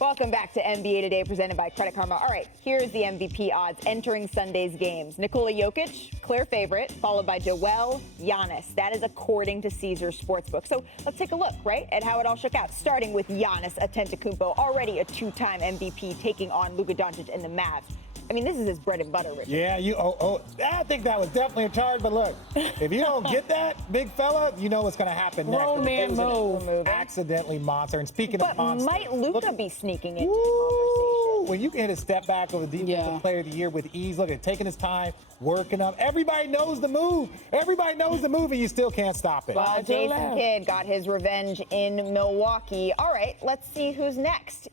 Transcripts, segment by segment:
Welcome back to NBA Today, presented by Credit Karma. All right, here's the MVP odds entering Sunday's games. Nikola Jokic, clear favorite, followed by Joel, Giannis. That is according to Caesars Sportsbook. So let's take a look, right, at how it all shook out. Starting with Giannis Antetokounmpo, already a two-time MVP, taking on Luka Doncic and the Mavs. I mean, this is his bread and butter, Richard. Yeah, I think that was definitely a charge, but look, if you don't get that, big fella, you know what's going to happen next. Grown man move. Accidentally monster. And speaking of monster. But might Luka be sneaking into the conversation? When you can hit a step back of a defensive player of the year with ease, look at taking his time, working up. Everybody knows the move. And you still can't stop it. Well, Jason Kidd got his revenge in Milwaukee. All right, let's see who's next.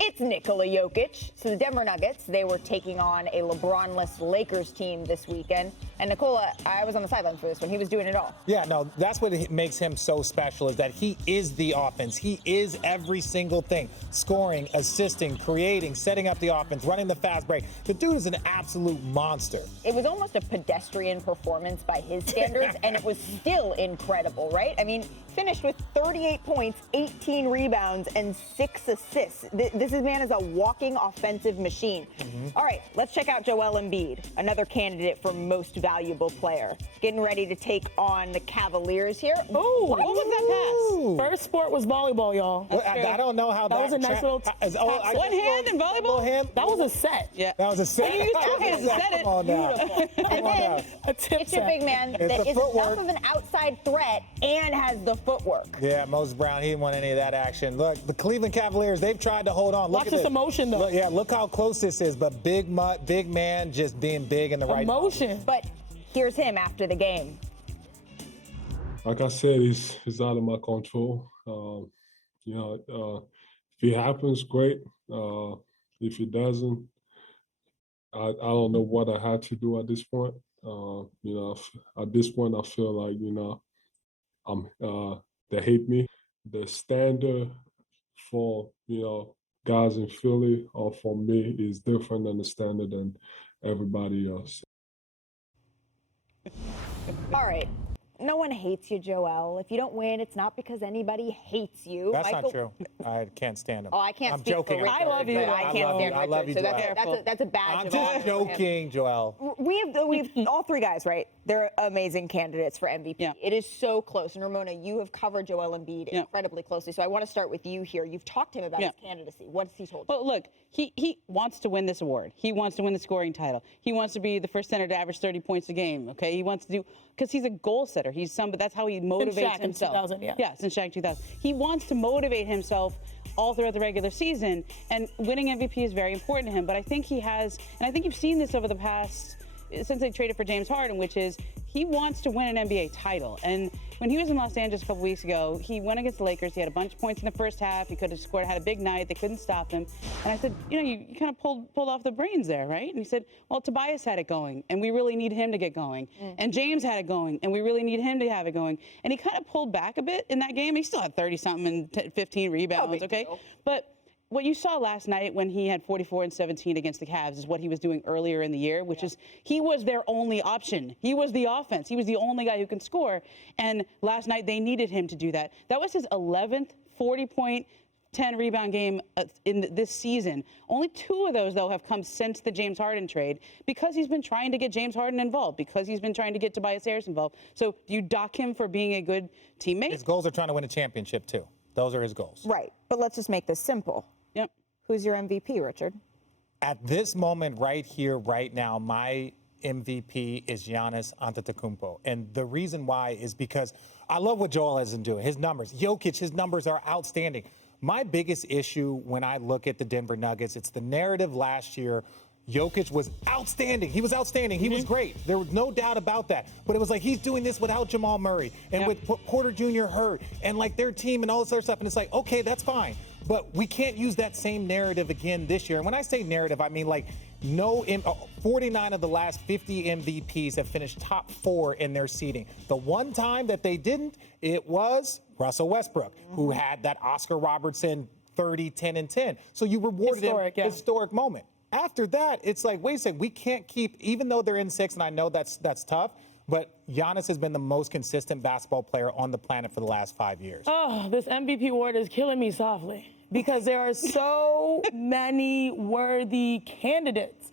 It's Nikola Jokic. So the Denver Nuggets, they were taking on a LeBron-less Lakers team this weekend. And Nikola, I was on the sidelines for this one. He was doing it all. Yeah, no, that's what makes him so special, is that he is the offense. He is every single thing. Scoring, assisting, creating, setting up the offense, running the fast break. The dude is an absolute monster. It was almost a pedestrian performance by his standards, and it was still incredible, right? I mean, finished with 38 points, 18 rebounds, and 6 assists. This man is a walking offensive machine. All right, let's check out Joel Embiid, another candidate for most valuable player. Getting ready to take on the Cavaliers here. Ooh, what was that pass? First sport was volleyball, y'all. Well, I don't know how that was a nice little one hand in volleyball? That was a set. Yeah. That was a set. You used two hands to set it. Come on now. And then it's your big man that is enough of an outside threat and has the footwork. Yeah, Moses Brown, he didn't want any of that action. Look, the Cleveland Cavaliers, they've tried to hold on. Watch this emotion, though. Look how close this is, but big man just being big in the right emotion. But here's him after the game. Like I said, it's out of my control. If it happens, great. If it doesn't, I don't know what I had to do at this point. At this point, I feel like, they hate me. The standard for, guys in Philly or for me is different than the standard than everybody else. All right. No one hates you, Joel. If you don't win, it's not because anybody hates you. That's not true. I can't stand him. Oh, I can't I'm speak joking. for Richard. I love you. I can't stand Richard. I love you, so Joel. that's a badge I'm of honor just for him. joking, Joel. We have all three guys, right? They're amazing candidates for MVP. Yeah. It is so close. And Ramona, you have covered Joel Embiid incredibly closely. So I want to start with you here. You've talked to him about his candidacy. What's he told you? Well, look, he wants to win this award. He wants to win the scoring title. He wants to be the first center to average 30 points a game. Okay, he wants to do, because he's a goal setter. But that's how he motivates himself. Since 2000, yeah, since Shaq 2000. He wants to motivate himself all throughout the regular season, and winning MVP is very important to him. But I think he has, and I think you've seen this over the past, since they traded for James Harden, which is he wants to win an NBA title. And when he was in Los Angeles a couple weeks ago, he went against the Lakers. He had a bunch of points in the first half. He could have scored, had a big night. They couldn't stop him. And I said, you kind of pulled off the brains there, right? And he said, well, Tobias had it going, and we really need him to get going. And James had it going, and we really need him to have it going. And he kind of pulled back a bit in that game. He still had 30-something and 15 rebounds, okay? But what you saw last night when he had 44 and 17 against the Cavs is what he was doing earlier in the year, which is he was their only option. He was the offense. He was the only guy who can score. And last night they needed him to do that. That was his 11th 40-point, 10-rebound game in this season. Only 2 of those, though, have come since the James Harden trade because he's been trying to get James Harden involved, because he's been trying to get Tobias Harris involved. So do you dock him for being a good teammate? His goals are trying to win a championship, too. Those are his goals. Right. But let's just make this simple. Yep. Who's your MVP, Richard? At this moment right here, right now, my MVP is Giannis Antetokounmpo. And the reason why is because I love what Joel has been doing. His numbers. Jokic, his numbers are outstanding. My biggest issue when I look at the Denver Nuggets, it's the narrative last year. Jokic was outstanding. He was outstanding. He was great. There was no doubt about that. But it was like he's doing this without Jamal Murray and with Porter Jr. hurt and like their team and all this other stuff. And it's like, okay, that's fine. But we can't use that same narrative again this year. And when I say narrative, I mean like 49 of the last 50 MVPs have finished top 4 in their seeding. The one time that they didn't, it was Russell Westbrook, who had that Oscar Robertson 30, 10, and 10. So you rewarded him historic moment. After that, it's like, wait a second, we can't keep, even though they're in 6, and I know that's tough, but Giannis has been the most consistent basketball player on the planet for the last 5 years. Oh, this MVP award is killing me softly. because there are so many worthy candidates.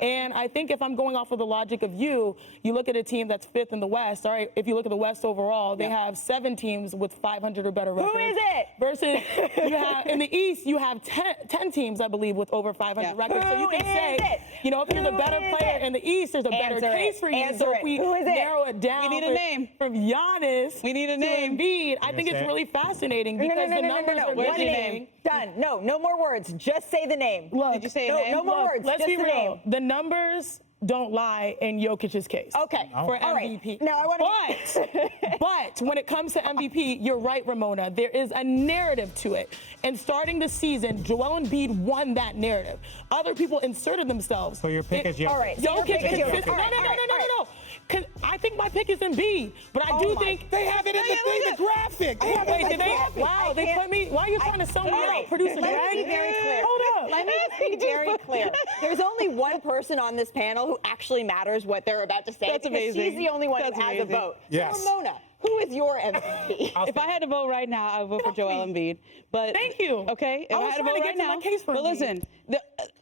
And I think if I'm going off of the logic of you look at a team that's 5th in the West. All right, if you look at the West overall, they have 7 teams with 500 or better records. Who is it? Versus you have in the East, you have 10 teams, I believe, with over 500 records. So you can say, if you're the better player in the East, there's a better case for you. So if we narrow it down We need a name. from Giannis We need a to name. Embiid, I think it's really fascinating because the numbers are Where's your getting. name? Done. No more words. Just say the name. Look, Did you say a no, name? no more Look, words. let's just be the real. name. The numbers don't lie in Jokic's case. Okay. For All right. MVP. Now I want But when it comes to MVP, you're right, Ramona. There is a narrative to it. And starting the season, Joel Embiid won that narrative. Other people inserted themselves. So your pick is Jokic. All right. So your Jokic pick is Jokic. consistent. All right, No. Because I think my pick is Embiid, but I do think They have it in the graphic. Wait, did they? Wow, they put me. Why are you trying to sell me out, producer Let Greg? me be very clear. Hold up. Let me be very clear. There's only one person on this panel who actually matters what they're about to say. That's because amazing. She's the only one That's who has amazing. a vote. Yes. So Ramona, who is your MVP? If I had to vote right now, I would vote for Joel Embiid. But Thank you. Okay, if I I, was had to trying vote to right get to now, my case for but Embiid. listen,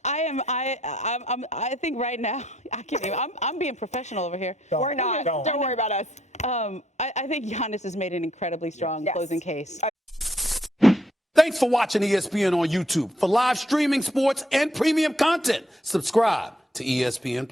I think right now I can't even. I'm being professional over here. We're not. Don't worry about us. I think Giannis has made an incredibly strong closing case. Thanks for watching ESPN on YouTube. For live streaming, sports, and premium content, subscribe to ESPN+.